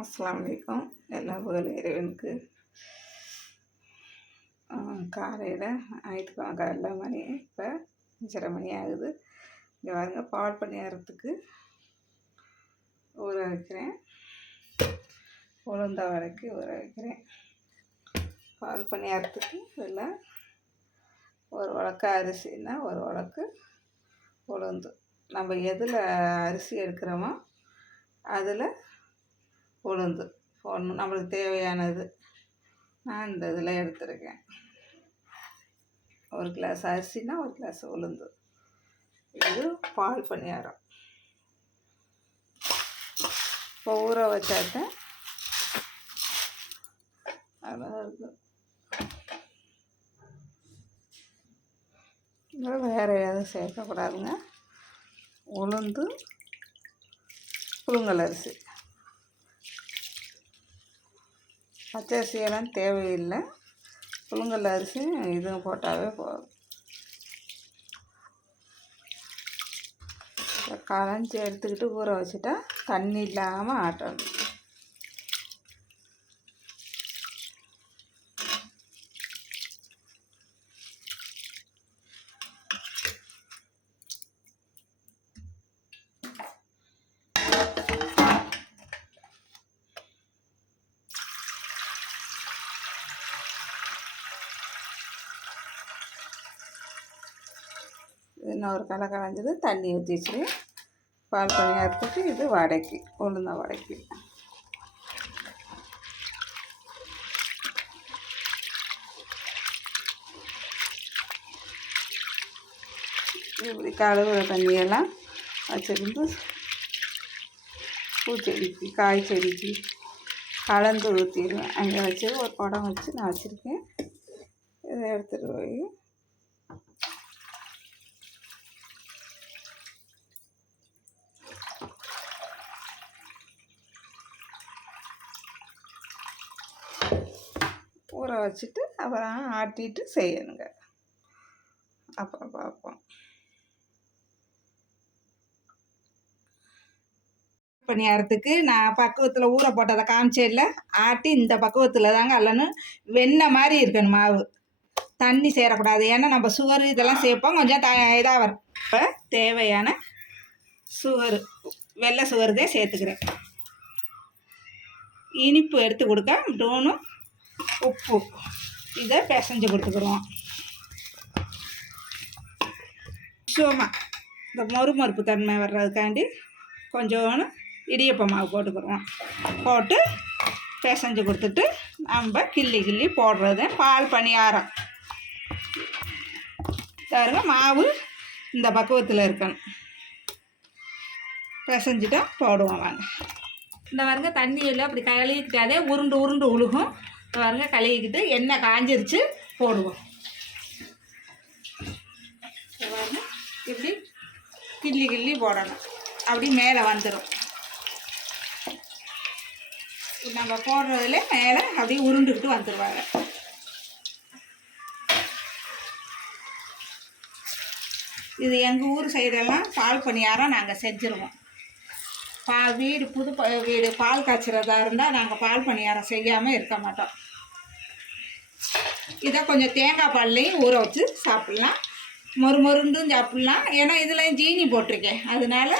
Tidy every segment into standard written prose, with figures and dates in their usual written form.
அஸ்ஸலாமு அலைக்கும். எல்லா புகழும் இறைவனுக்கு. காலையில் ஞாயிற்றுக்கிழமை காலைல மணி இப்போ 5:30 மணி ஆகுது. இங்கே பாருங்க, பால் பணியாரத்துக்கு ஊற வைக்கிறேன். உளுந்த வடைக்கு ஊற வைக்கிறேன். பால் பணியாரத்துக்கு இதில் ஒரு உலக்கு அரிசின்னா ஒரு உலக்கு உளுந்து. நம்ம எதில் அரிசி எடுக்கிறோமோ அதில் உளுந்து போடணும். நம்மளுக்கு தேவையானது நான் இந்த இதில் எடுத்துருக்கேன். ஒரு கிளாஸ் அரிசினா ஒரு கிளாஸ் உளுந்து. இது பால் பணியாரம். இப்போ ஊற வச்சாட்டேன் அதாவது வேறு எதுவும் சேர்க்கக்கூடாதுங்க. உளுந்து, புழுங்கல் அரிசி, பச்சரிசியெல்லாம் தேவையில்லை. புழுங்கல் அரிசி இதுவும் போட்டாவே போதும். களைஞ்சி எடுத்துக்கிட்டு ஊற வச்சுட்டா தண்ணி இல்லாமல் ஆட்டணும். இன்னொரு களை களைஞ்சது தண்ணி ஊற்றி வச்சு பால் பணியாரத்துக்கு இது வடைக்கு உளுந்த வடைக்கு. இப்படி கழுவுற தண்ணியெல்லாம் வச்சுருந்து பூச்செடிக்கு காய் செடிக்கு கலந்து ஊற்றிடுவேன். அங்கே வச்சு ஒரு குடம் வச்சு நான் வச்சுருக்கேன். இதை எடுத்துகிட்டு போய் ஊற வச்சுட்டு அப்புறம் ஆட்டிட்டு செய்யணுங்க. அப்புறம் பார்ப்போம். பணியாரத்துக்கு நான் பக்குவத்தில் ஊற போட்டதை காமிச்சேன்ல, ஆட்டி இந்த பக்குவத்தில் தாங்க அல்லணும். வெண்ணெய் மாதிரி இருக்கணும் மாவு, தண்ணி சேரக்கூடாது. ஏன்னா நம்ம சுகர் இதெல்லாம் சேர்ப்போம், கொஞ்சம் இதாக வரும். இப்போ தேவையான சுகர், வெள்ளை சுகர் தான் சேர்த்துக்கிறேன். இனிப்பு எடுத்து கொடுக்க டோனும் உப்பு இதை பிசைஞ்சு கொடுத்துக்குறோம். சும்மா இந்த மொறுமொறுப்பு தன்மை வர்றதுக்காண்டி கொஞ்சோன்னு இடியப்ப மாவு போட்டுக்கிறோம். போட்டு பிசைஞ்சு கொடுத்துட்டு நம்ம கிள்ளி போடுறது பால் பணியாரம். பாருங்க, மாவு இந்த பக்குவத்தில் இருக்கணும். பிசைஞ்சிட்டா போடுவோம் வாங்க. இந்த பாருங்க, தண்ணியில் அப்படி கழுவிக்கிட்டாதே உருண்டு உழுகும். பாருங்க, கழுவிக்கிட்டு எண்ணெய் காஞ்சிருச்சு போடுவோம். பாருங்க, இப்படி கிள்ளி போடணும். அப்படி மேலே வந்துடும். நம்ம போடுறதுல மேலே அப்படியே உருண்டுக்கிட்டு வந்துடுவாங்க. இது எங்கள் ஊர் சைடெல்லாம் பால் பணியாரம் நாங்கள் செஞ்சுருவோம். புது வீடு பால் காய்ச்சறதா இருந்தால் நாங்கள் பால் பணியாரம் செய்யாமல் இருக்க மாட்டோம். இதை கொஞ்சம் தேங்காய் பால்லையும் ஊற வச்சு சாப்பிட்லாம், மொறுந்தும் சாப்பிட்லாம். ஏன்னா இதில் ஜீனி போட்டிருக்கேன், அதனால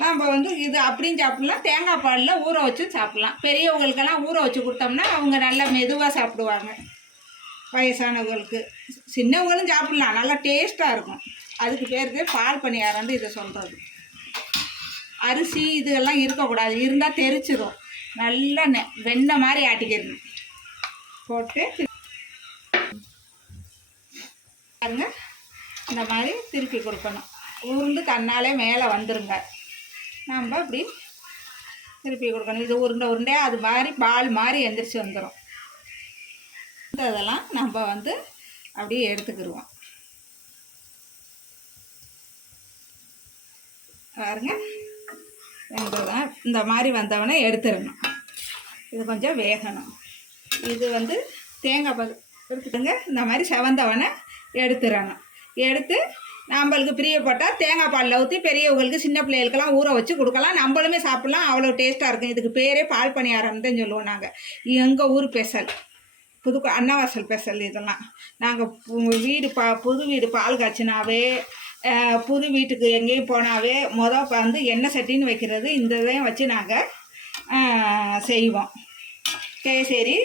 நம்ம இது அப்படியும் சாப்பிட்லாம், தேங்காய் பாலில் ஊற வச்சு சாப்பிட்லாம். பெரியவங்களுக்கெல்லாம் ஊற வச்சு கொடுத்தோம்னா அவங்க நல்லா மெதுவாக சாப்பிடுவாங்க. வயசானவங்களுக்கு, சின்னவங்களும் சாப்பிட்லாம், நல்லா டேஸ்ட்டாக இருக்கும். அதுக்கு பேர் பால் பணியாரம்னு இதை சொல்கிறது. அரிசி இதெல்லாம் இருக்கக்கூடாது, இருந்தால் தெரிச்சிடும். நல்லா வெண்ணெய் மாதிரி ஆட்டிக்கிடணும். போட்டு பாருங்க, இந்த மாதிரி திருப்பி கொடுக்கணும். உருண்டு தன்னாலே மேலே வந்துருங்க. நம்ம அப்படி திருப்பி கொடுக்கணும். இது உருண்டையாக அது மாதிரி பால் மாதிரி எந்திரிச்சு வந்துடும். இதெல்லாம் நம்ம அப்படியே எடுத்துக்கிடுவோம். பாருங்க, இந்த மாதிரி வந்தவொடனே எடுத்துடணும். இது கொஞ்சம் வேகணும். இது தேங்காய் பால் எடுத்துக்கோங்க. இந்த மாதிரி செவந்தவனை எடுத்துடணும். எடுத்து நம்மளுக்கு பிரியப்பட்டால் தேங்காய் பாலில் ஊற்றி பெரியவங்களுக்கு சின்ன பிள்ளைகளுக்கெல்லாம் ஊற வச்சு கொடுக்கலாம். நம்மளுமே சாப்பிட்லாம். அவ்வளோ டேஸ்ட்டாக இருக்கும். இதுக்கு பேரே பால் பணியாரம் தான் சொல்லுவோம் நாங்கள். எங்கள் ஊர் ஸ்பெஷல், அன்னவாசல் ஸ்பெஷல் இதெல்லாம். நாங்கள் புது வீடு பால் காய்ச்சினாவே, புது வீட்டுக்கு எங்கேயும் போனாவே வந்து எண்ணெய் சட்டின்னு வைக்கிறது இந்த இதையும் வச்சு நாங்கள் செய்வோம். கேசரி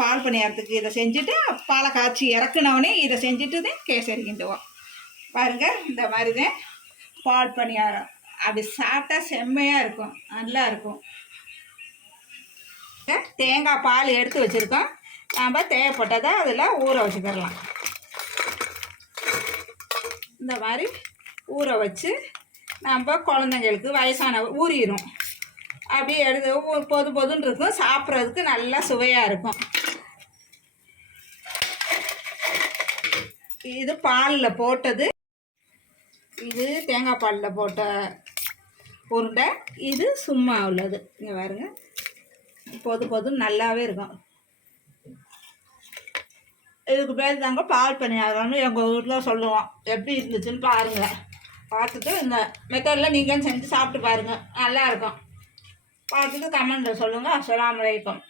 பால் பணியாரத்துக்கு இதை செஞ்சுட்டு பாலை காய்ச்சி இறக்குனவனே இதை செஞ்சுட்டு தான் கேசரி கிண்டுவோம். பாருங்கள், இந்த மாதிரி தான் பால் பணியாரம். அப்படி சாப்பிட்டா செம்மையாக இருக்கும், நல்லா இருக்கும். தேங்காய் பால் எடுத்து வச்சுருக்கோம். நம்ம தேவைப்பட்டதை அதில் ஊற வச்சுக்கிடலாம். இந்த மாதிரி ஊற வச்சு நம்ம குழந்தைங்களுக்கு வயசான ஊறிடும். அப்படியே எடுத்து பொதுன்னு இருக்கும். சாப்பிட்றதுக்கு நல்லா சுவையாக இருக்கும். இது பாலில் போட்டது, இது தேங்காய் பாலில் போட்ட உருண்டை, இது சும்மா உள்ளது. இங்கே பாருங்க, பொதுன்னு நல்லாவே இருக்கும். இதுக்கு பேர் தாங்க பால் பணியாரம்னு எங்கள் ஊரில் சொல்லுவோம். எப்படி இருந்துச்சுன்னு பாருங்கள். பார்த்துட்டு இந்த மெத்தடில் நீங்கள் செஞ்சு சாப்பிட்டு பாருங்கள், நல்லாயிருக்கும். பார்த்துட்டு கமெண்ட்டில் சொல்லுங்கள். அஸ்ஸலாமு அலைக்கும்.